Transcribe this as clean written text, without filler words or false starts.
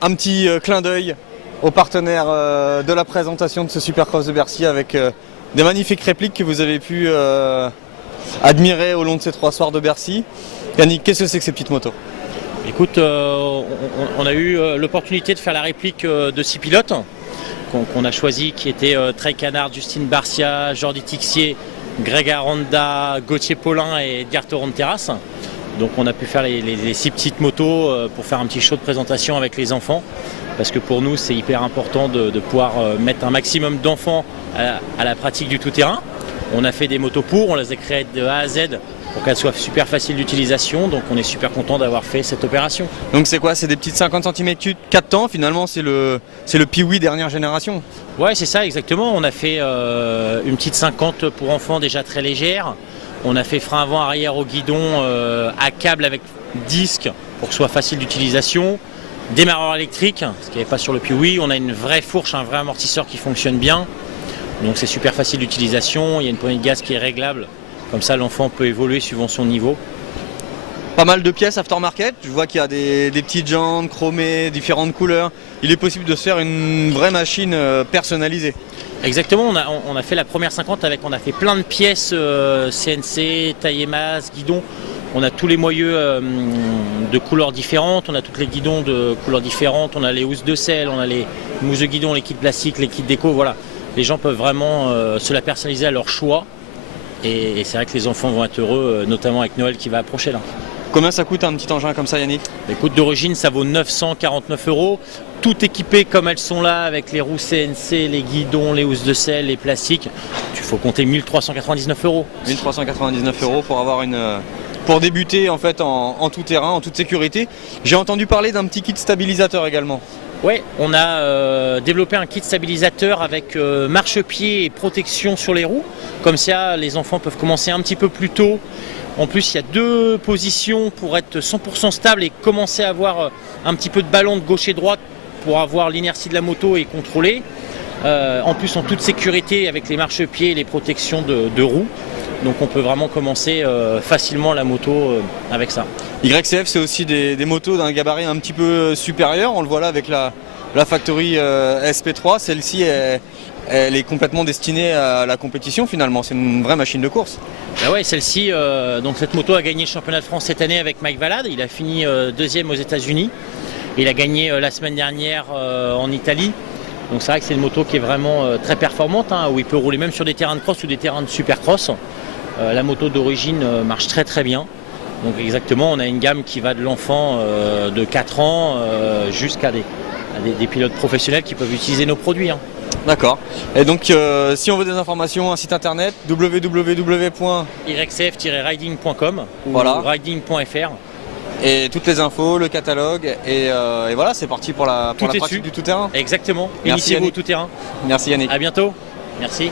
un petit clin d'œil aux partenaires de la présentation de ce Supercross de Bercy avec des magnifiques répliques que vous avez pu admirer au long de ces 3 soirs de Bercy. Yannick, qu'est-ce que c'est que ces petites motos? Écoute, on a eu l'opportunité de faire la réplique de 6 pilotes qu'on a choisi, qui étaient Trey Canard, Justine Barcia, Jordi Tixier, Greg Aranda, Gauthier Paulin et Edgar Toron-Terrasse. Donc on a pu faire les 6 petites motos pour faire un petit show de présentation avec les enfants, parce que pour nous c'est hyper important de pouvoir mettre un maximum d'enfants à la pratique du tout-terrain. On a fait des motos on les a créées de A à Z pour qu'elles soient super faciles d'utilisation, donc on est super content d'avoir fait cette opération. Donc c'est quoi? C'est des petites 50 cm 4 temps, finalement c'est le Piwi dernière génération? Ouais, c'est ça exactement. On a fait une petite 50 pour enfants déjà très légère. On a fait frein avant arrière au guidon à câble avec disque pour que ce soit facile d'utilisation. Démarreur électrique, ce qu'il n'y avait pas sur le Piwi. On a une vraie fourche, un vrai amortisseur qui fonctionne bien. Donc c'est super facile d'utilisation. Il y a une poignée de gaz qui est réglable. Comme ça l'enfant peut évoluer suivant son niveau. Pas mal de pièces aftermarket. Je vois qu'il y a des petites jantes chromées, différentes couleurs. Il est possible de se faire une vraie machine personnalisée. Exactement, on a fait la première 50 on a fait plein de pièces CNC, taille et masse, guidon. On a tous les moyeux de couleurs différentes, on a tous les guidons de couleurs différentes, on a les housses de selle, on a les mousses de guidon, les kits plastiques, les kits déco, voilà. Les gens peuvent vraiment se la personnaliser à leur choix. Et c'est vrai que les enfants vont être heureux, notamment avec Noël qui va approcher là. Combien ça coûte un petit engin comme ça, Yannick? Écoute, d'origine ça vaut 949 €, tout équipé comme elles sont là, avec les roues CNC, les guidons, les housses de selle, les plastiques. Il faut compter 1399 €. 1399 € pour avoir pour débuter en fait en tout terrain, en toute sécurité. J'ai entendu parler d'un petit kit stabilisateur également. Oui, on a développé un kit stabilisateur avec marchepied et protection sur les roues. Comme ça, les enfants peuvent commencer un petit peu plus tôt. En plus, il y a 2 positions pour être 100% stable et commencer à avoir un petit peu de ballon de gauche et droite pour avoir l'inertie de la moto et contrôler. En plus, en toute sécurité avec les marchepieds et les protections de roues. Donc on peut vraiment commencer facilement la moto avec ça. YCF, c'est aussi des motos d'un gabarit un petit peu supérieur. On le voit là avec la Factory SP3. Celle-ci, elle est complètement destinée à la compétition finalement. C'est une vraie machine de course. Bah ouais, celle-ci, donc cette moto a gagné le championnat de France cette année avec Mike Valade. Il a fini 2e aux États-Unis. Il a gagné la semaine dernière en Italie. Donc c'est vrai que c'est une moto qui est vraiment très performante, où il peut rouler même sur des terrains de cross ou des terrains de supercross. La moto d'origine marche très très bien. Donc exactement, on a une gamme qui va de l'enfant de 4 ans jusqu'à des pilotes professionnels qui peuvent utiliser nos produits. D'accord. Et donc si on veut des informations, un site internet www.ycf-riding.com ou riding.fr. Et toutes les infos, le catalogue, et voilà, c'est parti pour la pratique du tout-terrain. Exactement, Merci initiez-vous au tout-terrain. Merci Yannick. À bientôt, merci.